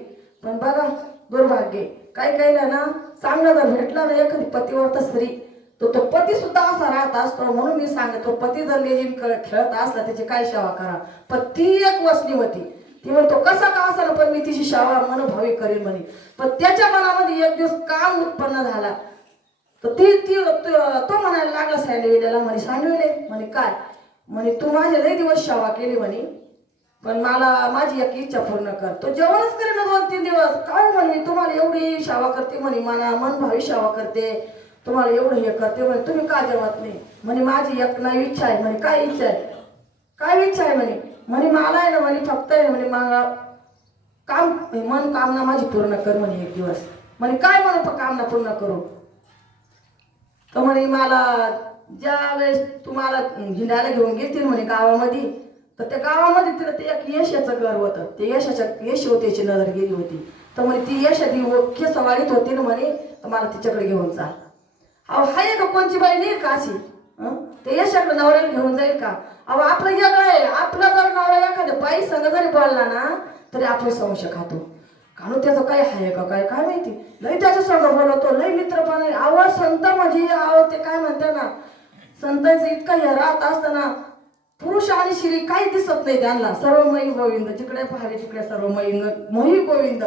पण बघा दुर्भाग्य काही ना चांगला जर भेटला ना एखादी पतिव्रता स्त्री तो पती सुद्धा असा राहत असतो. म्हणून मी सांगतो पती जर लेझिम खेळत असला त्याची काय सेवा करा. पण ती एक वसली होती, ती म्हणतो कसा का असाल पण मी तिची सेवा मनभावी करेन म्हणे. पण त्याच्या मनामध्ये एक दिवस काम उत्पन्न झाला. तर तो म्हणायला लागला सँडविलेला म्हणे सँडविले म्हणे काय म्हणे तू माझे लई दिवस सेवा केली म्हणे पण मला माझी एक इच्छा पूर्ण कर. तो जेवणच करेन 2-3 दिवस. काय म्हणे तुम्हाला एवढी सेवा करते म्हणे मनभावी सेवा करते तुम्हाला एवढं हे करते म्हणे तुम्ही का जेवत नाही म्हणे माझी एक नाही इच्छा आहे म्हणे. काय इच्छा आहे काय इच्छा आहे म्हणे मला आहे ना म्हणे फक्त आहे म्हणे मला काम मन कामना माझी पूर्ण कर म्हणे एक दिवस. म्हणे काय म्हणू कामना पूर्ण करू. तर म्हणे मला ज्या वेळेस तुम्हाला हिंडायला घेऊन गेलतील म्हणे गावामध्ये तर त्या गावामध्ये तिला ते एक यशाचं घर होतं. ते यश होत्याची नजर गेली होती. तर म्हणे ती यशा ती केस वाढीत होती ना म्हणे तर मला तिच्याकडे घेऊन जा. अहो हाय का कोणची बाई नाही का अशी ते यशाकडे नवऱ्याला घेऊन जाईल का. अहो आपलं वेगळं आहे. आपला जर नवरा एखाद्या बाई संग जरी बोलला ना तरी आपण संशय खातो कारण त्याचं काय आहे का काय काय माहिती. लई त्याच्या संग बोलवतो लई मित्रपण आहे. आवाज संत म्हणजे ते काय म्हणते ना संतांचं इतकं हे राहत असताना पुरुष आणि स्त्री काही दिसत नाही त्यांना. सर्वमयी गोविंद जिकडे पाहावे तिकडे सर्वमयी गोविंद.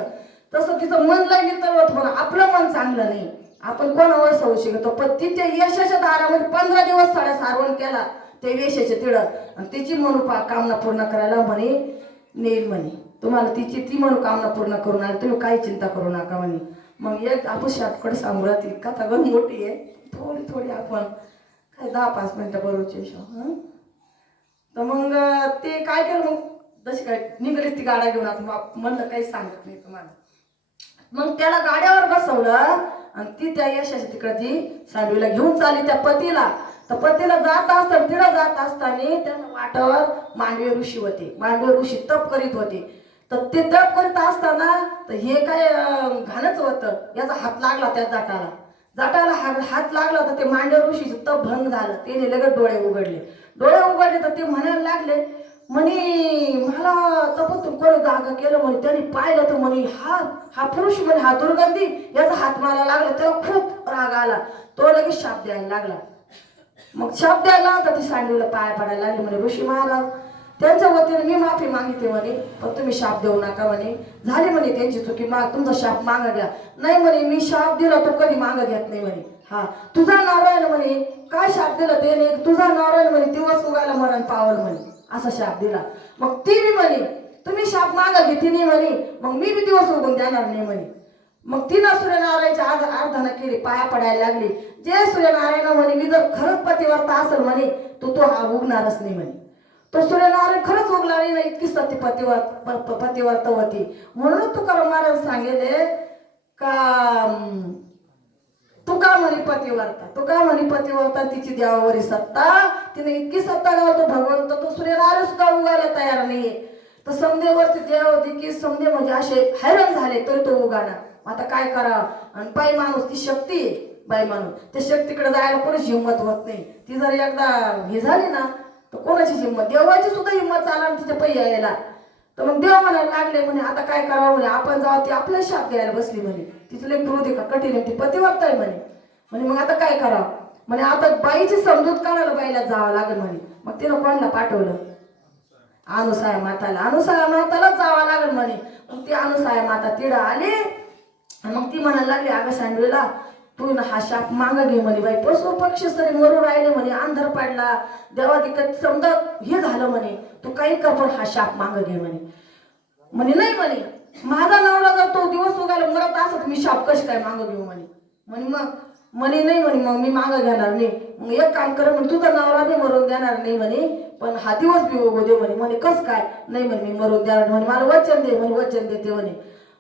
तसं तिचं मन लई नितळवत पण आपलं मन चांगलं नाही. आपण कोणावर संशय घेतो. पण तिथे यशाच्या दारामध्ये 15 दिवस साड्या सारवण केला ते यशाचे तिळं आणि तिची मनोकामना पूर्ण करायला म्हणे नेईल म्हणे. तुम्हाला ती मनोकामना पूर्ण करून आली तुम्ही काही चिंता करू नका म्हणे. मग एक आपण शाटकडे सांगू राहतील कथा गण मोठी आहे थोडी आपण काय 10-5 मिनिटं बरोबरची तर मग ते काय केलं मग जशी काय निघाली ती गाड्या घेऊन आता म्हणलं काही सांगत नाही तुम्हाला. मग त्याला गाड्यावर बसवलं आणि ती त्या यशाच्या तिकडे ती सँडवीला घेऊन चालली त्या पतीला. तर पतीला जात असताना तिला जात असताना त्या वाटावर मांडवी ऋषी होते. मांडवी ऋषी तप करीत होते. तर ते तप करीत असताना तर हे काय घाणच होतं याचा हात लागला त्या जाटाला हात लागला तर ते मांडवी ऋषीचं तप भंग झालं. त्याने लगेच डोळे उघडले तर ते म्हणायला लागले म्हणे मला तपतून कोणी जागा केलं म्हणे. त्यांनी पाहिलं तर म्हणे हा पुरुष म्हणे हा दुर्गंधी याचा हात मला लागला. त्याला खूप राग आला. तो लगेच शाप द्यायला लागला. मग शाप द्यायला तर ती सँडवीला पाया पडायला लागली म्हणे ऋषी महाराज त्यांच्या वतीने मी माफी मागितली म्हणे पण तुम्ही शाप देऊ नका म्हणे. झाली म्हणे त्यांची चुकी तुमचा शाप मागा घ्या. नाही म्हणे मी शाप दिला तो कधी मागा घेत नाही म्हणे. हा तुझा नवरा आहे म्हणे काय शाप दिला त्याने तुझा नवरा आहे म्हणे दिवस उगायला मरण पावल म्हणे असा शाप दिला. मग ती बी म्हणे तुम्ही शाप मागा घेतली नाही म्हणे मग मी बी दिवस उगून देणार नाही म्हणे. मग तिनं सूर्यनारायणच्या आराधना केली पाया पडायला लागली. जे सूर्यनारायण म्हणे मी जर खरंच पतिव्रता असेल म्हणे तो हा उगणारच नाही म्हणे. तो सूर्यनारायण खरंच उगला नाही इतकी सती पतिव्रता होती. म्हणून तुकाराम महाराज सांगेले का तू का म्हणे पतिव्रता तिची देवावरी सत्ता तिने इतकी सत्ता गावतो भगवंत तो सूर्यनारायण सुद्धा उगायला तयार नाहीये. तर समदेवरचे देव देखील समदे म्हणजे असे हैराण झाले तरी तो उगाना. आता काय करा आणि बाई माणूस ती शक्ती बाई माणूस त्या शक्तीकडे जायला कोणाची हिंमत होत नाही. ती जर एकदा हे झाली ना तर कोणाची हिंमत देवाची सुद्धा हिंमत चालणार तिच्या पै यायला. तर मग देव म्हणायला लागले म्हणे आता काय करावं म्हणे आपण जाऊ ती आपल्या शाप द्यायला बसली म्हणे. तिचं लई क्रोध आहे का कठीण आहे ती पतिव्रता आहे म्हणे मग आता काय करावं म्हणे आता बाईची समजूत काढायला बाईला जावं लागेल म्हणे. मग तिनं कोणाला पाठवलं अनुसाया माताला जावं लागेल म्हणे. मग ती अनुसाया माता तिडं आली मग ती म्हणायला लागली अगं सँडवीला तू ना हा शाप माग घे म्हणे. बाई पशु पक्षी तरी मरून राहिले म्हणे अंधार पडला देवा तिकडे समजा हे झालं म्हणे तू काही कर पण हा शाप माग घे म्हणे नाही म्हणे माझा नवरा जर तो दिवस उगायला मरत असत मी शाप कशी काय माग घेऊ म्हणे मग म्हणे नाही म्हणे मग मी मागं घेणार नाही. मग एक काम कर म्हणे तुझा नवरा बी मरून देणार नाही म्हणे पण हा दिवस बी उगू दे म्हणे कस काय नाही म्हणे मी मरून देणार म्हणे मला वचन दे म्हणे वचन देते म्हणे.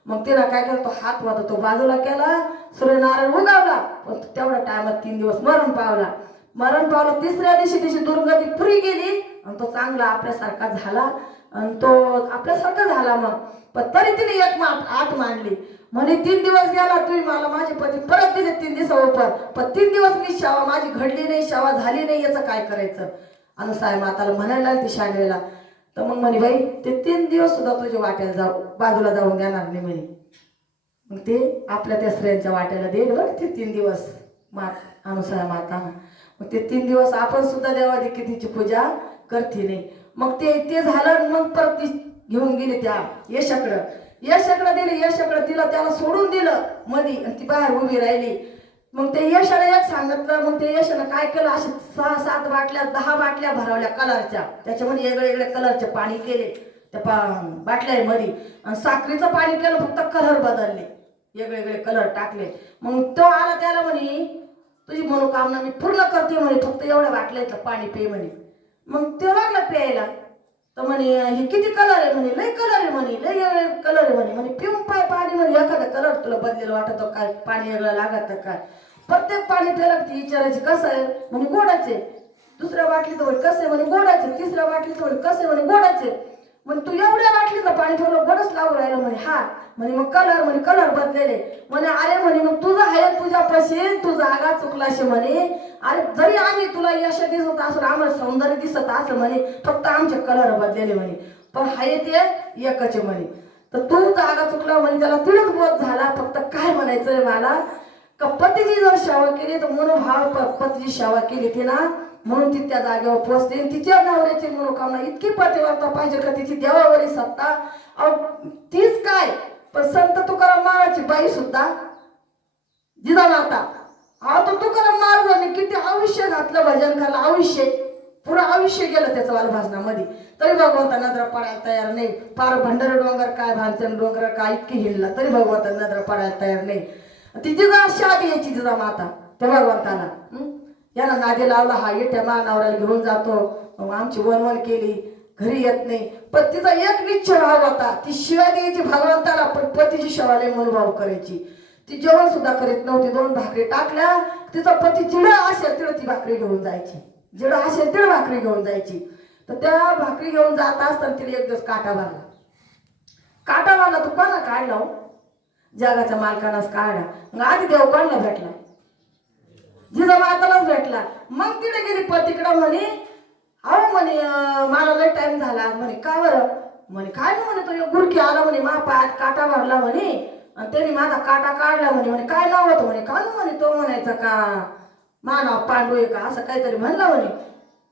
मग तिला काय करतो हात वाता तो बाजूला केला सूर्यनारायण उगावला पण तेवढ्या टायमात 3 दिवस मरण पावला. तिसऱ्या दिवशी तिची दुर्गती पुरी गेली आणि तो चांगला आपल्यासारखा झाला आणि तो आपल्यासारखा झाला. मग पण तरी तिने एक आठ मांडली म्हणे 3 दिवस गेला तुम्ही मला माझे पती परत दिले 3 दिवसावर पण 3 दिवस मी सेवा माझी घडली नाही सेवा झाली नाही याचं काय करायचं. अनुसाया माताला म्हणायला लागली शांडवेला. तर मग म्हणे बाई ते 3 दिवस सुद्धा तुझ्या वाट्याला बाजूला जाऊन देणार नाही म्हणे. मग ते आपल्या त्या स्त्रियांच्या वाट्याला देईल बरं ते 3 दिवस अनुसाया माता. मग ते 3 दिवस आपण सुद्धा देवा देखील तिची पूजा करते नाही. मग ते झालं मग परत ती घेऊन गेली त्या यशाकडं. यशाकडं दिली, यशाकडं दिलं, त्याला सोडून दिलं मधी आणि ती बाहेर उभी राहिली. मग ते यशाला एक सांगितलं. मग ते यशानं काय केलं, असे 6-7 बाटल्या 10 बाटल्या भरवल्या कलरच्या, त्याच्यामध्ये वेगळे वेगळे कलरचे पाणी केले त्या बाटल्यामध्ये. आणि साखरेचं पाणी केलं, फक्त कलर बदलले, वेगळे वेगळे कलर टाकले. मग तो आला, त्याला म्हणे तुझी मनोकामना मी पूर्ण करते म्हणे, फक्त एवढ्या बाटल्यातलं पाणी पे म्हणे. मग ते लागला प्यायला. तर म्हणे हे किती कलर आहे म्हणे, लय कलर आहे म्हणे, लय कलर आहे म्हणे. म्हणे पिऊन पाय पाणी म्हणे, एखादा कलर तुला बदलेलं वाटत काय, पाणी वेगळं लागत काय. प्रत्येक पाणी प्यायला ती विचारायची कसं आहे म्हणे, गोडाचे. दुसऱ्या बाटलीत म्हणे कसं आहे म्हणे, गोडाचे. तिसऱ्या बाटलीत म्हणे कसं आहे म्हणे, गोडाचे. म्हणे तू एवढ्या बाटलीचं पाणी ठेवलं, गोडच लागू राहिलं म्हणे. हा म्हणे मग कलर म्हणे, कलर बदलेले म्हणे. अरे म्हणे मग तुझं आहे तुझ्यापाशी, तू जागा चुकलाशी म्हणे. अरे जरी आम्ही तुला यश दिसत असं, आम्हाला सौंदर्य दिसत असं म्हणे, फक्त आमचे कलर बदलेले म्हणे, पण आहे ते एकच म्हणे. तर तू जागा चुकला म्हणे. त्याला तिळच बोध झाला. फक्त काय म्हणायचंय मला, का पतीची जर सेवा केली तर मनोभाव पतीची सेवा केली ती ना, म्हणून ती त्या जागेवर पोहोचते. तिच्या नवऱ्याची मनोकामना इतकी पतिव्रता पाहिजे का तिची देवावरील सत्ता. तीच काय, पण संत तुकाराम महाराजची बाई सुद्धा जिजामाता, तो तुकाराम महाराजांनी किती आयुष्य घातलं भजन करायला, आयुष्य पुरं आयुष्य गेलं त्याचं वालभाजनामध्ये, तरी भगवंता नजरा पडायला तयार नाही. पार भंडारी डोंगर काय, भानचंद डोंगर काय इतकी हिंडला तरी भगवंता नजरा पडायला तयार नाही. ती जिजा शादी यायची जिजामाता त्या भगवंताला. याला नादी लावला, हा येत्या मानावराला घेऊन जातो. मग आमची वनवन केली, घरी येत नाही. पण तिचा एक निश्चय भाव होता, ती शिवाय द्यायची भगवंताला, पण पतीची शेवाले मनोभाव करायची. ती जेवण सुद्धा करीत नव्हती. 2 भाकरी टाकल्या, तिचा पती जिडं असेल तिडं ती भाकरी घेऊन जायची, जिडं असेल तिडं भाकरी घेऊन जायची. तर त्या भाकरी घेऊन जात असताना तिला एक दिवस काटा मारला. काटा मारला तू कोणा काढला हो, जगाच्या मालकानाच काढला. मग आधी देव कोणला भेटला, जिजामातालाच भेटला. मग तिथे गेली पतीकडं म्हणे, अहो म्हणे मला लय टाइम झाला म्हणे. का बरं म्हणे, काय नाही म्हणे, तो गुरखी आला म्हणे, मा पायात काटा मारला म्हणे, आणि त्यांनी माझा काटा काढला म्हणे. म्हणे काय नाव होतं म्हणे, का म्हणे तो म्हणायचा का मा नाव पांडू आहे का, असं काहीतरी म्हणला म्हणे.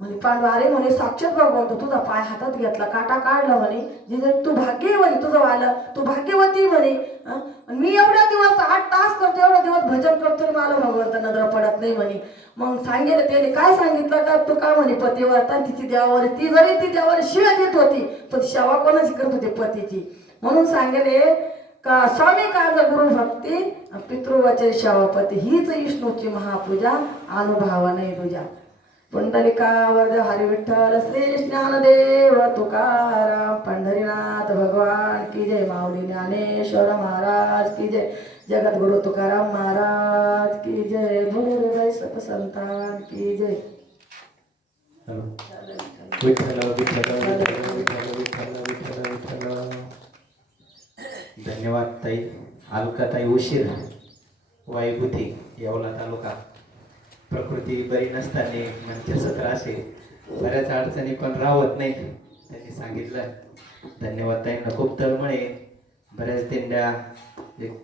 म्हणे पांडू, अरे म्हणे साक्षात भगवंत तुझा पाय हातात घेतला, काटा काढला म्हणे. जिजे तू भाग्य म्हणे, तुझं आलं, तू भाग्यवती म्हणे. मी एवढ्या दिवस 8 तास करतो, एवढ्या दिवस भजन करतो, मला भगवंत नजर पडत नाही म्हणे. मग सांगितलं त्याने, काय सांगितलं का तू का म्हणे पतिव्रता तिची देवावर, ती जरी ती देवावर शिव्या देत होती पण सेवा कोणाची करत होती, पतीची. म्हणून सांगेले का स्वामी काज गुरु भक्ती पितृवचन सेवापती, हीच विष्णूची महापूजा, अनुभव नाही तुझ्या. पुंडलिका वरद हरी विठ्ठल श्री ज्ञानदेव तुकाराम पंढरीनाथ भगवान की जय. माऊली ज्ञानेश्वर महाराज की जय. जगद्गुरु तुकाराम महाराज की जय. भूहृदय सतसंतान की जय. विठ्ठल विठ्ठल विठ्ठल विठ्ठल विठ्ठल विठ्ठल. धन्यवाद ताई. अलकाताई उशीर, वाईबुद्धी, येवला तालुका. प्रकृती बरी नसताना मनक्याचा त्रास आहे, बऱ्याच अडचणी पण राहत नाही, त्यांनी सांगितलं. धन्यवाद ताईंना. खूप तळमळे, बऱ्याच दिंड्या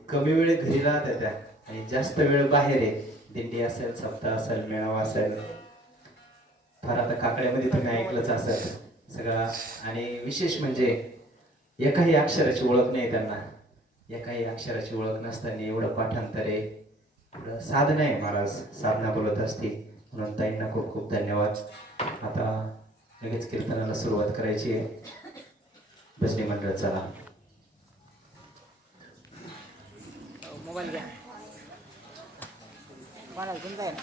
कमी वेळ घरी राहत त्या आणि जास्त वेळ बाहेर आहे. दिंडी असेल, सप्ताह असेल, मेळावा असेल, फार आता काकड्यामध्ये तुम्ही ऐकलंच असेल सगळं. आणि विशेष म्हणजे एकाही अक्षराची ओळख नाही त्यांना, एकाही अक्षराची ओळख नसताना एवढं पाठांतर आहे, एवढं साधना आहे. महाराज साधना बोलत असतील, म्हणून ताईंना खूप खूप धन्यवाद. आता लगेच कीर्तनाला सुरुवात करायची आहे. भजनी मंडळ चला. मोबाईल घ्या, मला घेऊन जाईल.